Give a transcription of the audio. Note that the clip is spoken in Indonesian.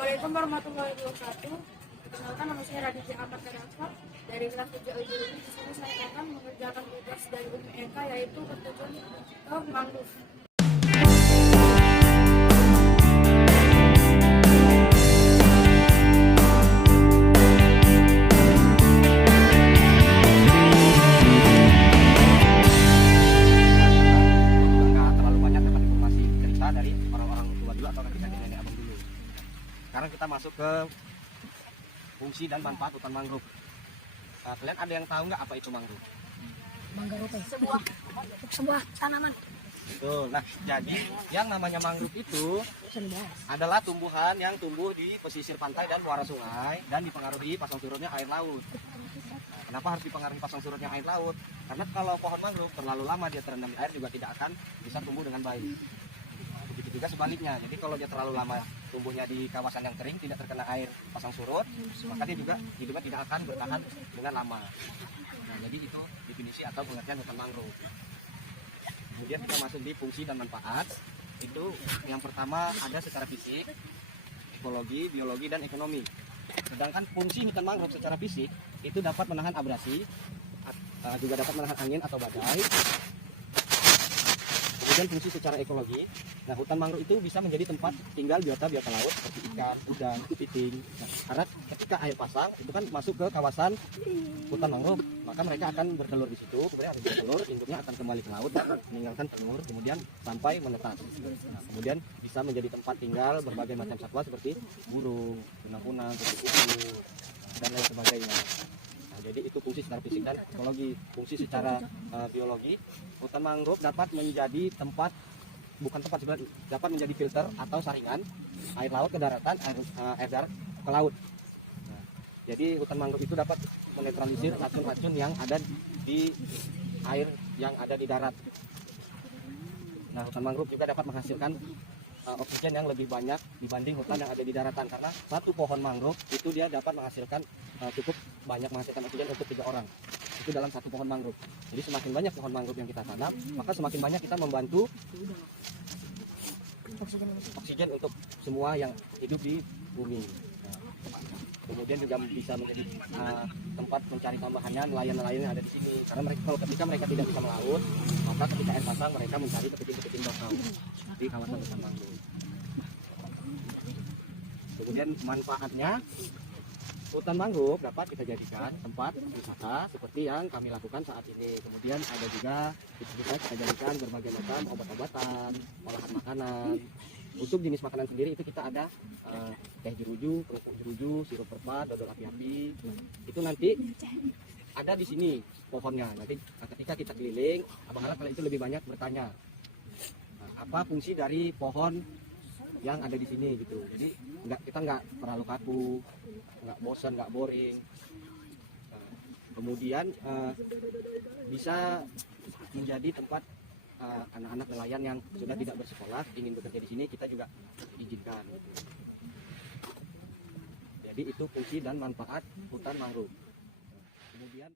Assalamualaikum warahmatullahi wabarakatuh. Perkenalkan, nama saya Raditya Ahmad Kadafa dari kelas 7 Biologi. Di sini saya akan mengerjakan tugas dari UMK, yaitu bertujuan ke mangrove. Dari orang-orang tua dulu atau kakek nenek abang dulu. Sekarang kita masuk ke fungsi dan manfaat hutan mangrove. Kalian ada yang tahu nggak apa itu mangrove? Mangrove sebuah tanaman. Betul. Nah, jadi yang namanya mangrove itu adalah tumbuhan yang tumbuh di pesisir pantai dan muara sungai dan dipengaruhi pasang surutnya air laut. Nah, kenapa harus dipengaruhi pasang surutnya air laut? Karena kalau pohon mangrove terlalu lama dia terendam di air juga tidak akan bisa tumbuh dengan baik. Begitu juga sebaliknya, jadi kalau dia terlalu lama tumbuhnya di kawasan yang kering tidak terkena air pasang surut, maka dia juga hidupnya tidak akan bertahan dengan lama. Nah, jadi itu definisi atau pengertian hutan mangrove. Kemudian kita masuk di fungsi dan manfaat. Itu yang pertama ada secara fisik, ekologi, biologi, dan ekonomi. Sedangkan fungsi hutan mangrove secara fisik itu dapat menahan abrasi, juga dapat menahan angin atau badai. Kemudian fungsi secara ekologi, nah hutan mangrove itu bisa menjadi tempat tinggal biota-biota laut seperti ikan, udang, kepiting. Nah, karena ketika air pasang itu kan masuk ke kawasan hutan mangrove, maka mereka akan bertelur di situ. Kemudian habis bertelur, induknya akan kembali ke laut dan meninggalkan telur, kemudian sampai menetas. Nah, kemudian bisa menjadi tempat tinggal berbagai macam satwa seperti burung, kunang-kunang, kupu-kupu, dan lain sebagainya. Jadi itu fungsi secara fisik dan ekologi. Fungsi secara biologi, hutan mangrove dapat menjadi tempat, bukan tempat sebenarnya, dapat menjadi filter atau saringan air laut ke daratan, air darat ke laut. Nah, jadi hutan mangrove itu dapat menetralisir racun-racun yang ada di air yang ada di darat. Nah, hutan mangrove juga dapat menghasilkan oksigen yang lebih banyak dibanding hutan yang ada di daratan, karena satu pohon mangrove itu dia dapat menghasilkan cukup banyak menghasilkan oksigen untuk 3 orang itu dalam satu pohon mangrove. Jadi semakin banyak pohon mangrove yang kita tanam, maka semakin banyak kita membantu oksigen untuk semua yang hidup di bumi. Kemudian juga bisa menjadi tempat mencari tambahannya nelayan-nelayan yang ada di sini, karena ketika mereka tidak bisa melaut, maka ketika air pasang mereka mencari kepiting-kepiting bakau di kawasan hutan mangrove. Kemudian manfaatnya, hutan mangrove dapat kita jadikan tempat wisata seperti yang kami lakukan saat ini. Kemudian ada juga kita jadikan berbagai macam obat-obatan, olahan makanan. Untuk jenis makanan sendiri itu kita ada teh jeruju, kerupuk jeruju, sirup perpat, dodol api-api. Itu nanti ada di sini pohonnya. Nanti ketika kita keliling, Abang harap kalau itu lebih banyak bertanya, apa fungsi dari pohon yang ada di sini gitu. Jadi kita nggak terlalu kaku, nggak bosan, nggak boring. Kemudian bisa menjadi tempat anak-anak nelayan yang sudah tidak bersekolah ingin bekerja di sini, kita juga izinkan. Jadi itu fungsi dan manfaat hutan mangrove. Kemudian